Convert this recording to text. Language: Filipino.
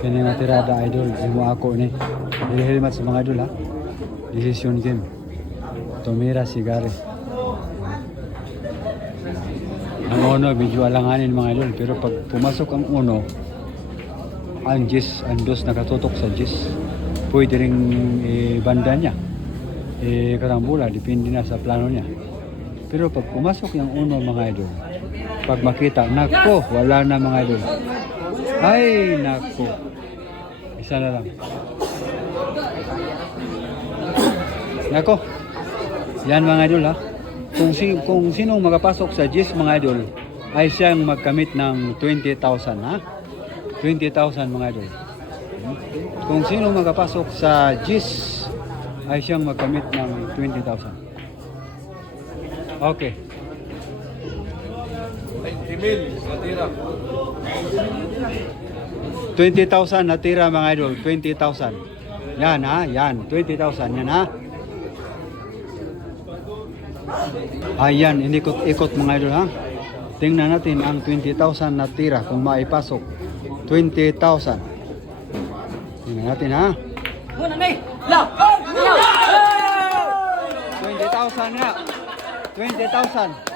Kini nga tirada idol, imo ako ni. Hilmat sa mga idol ha. Decision game. Tumira sigari. Ang uno, medyo alanganin mga idol. Pero pag pumasok ang uno, ang Jis, ang dos nakatutok sa Jis. Pwede rin eh, banda niya. Eh, karambula, depende na sa plano niya. Pero pag pumasok yung uno mga idol, pag makita, nako, wala na mga idol. Ay, nako. Isa na lang. Nako. Yan mga idol ha. Kung, si, kung sinong makapasok sa GIS mga idol, ay siyang magkamit ng 20,000 ha. 20,000 mga idol. Kung sino makapasok sa GIS, ay siyang magkamit ng 20,000. Okay. 20 mil, natira. 20,000 natira mga idol, 20,000. Yan ha, yan, 20,000 yan ha. Ayan, inikot-ikot mga idol ha. Tingnan natin ang 20,000 natira kung maipasok. 20,000. Tingnan natin ha. Muna may! Law! Law! 20,000 nga. 20,000.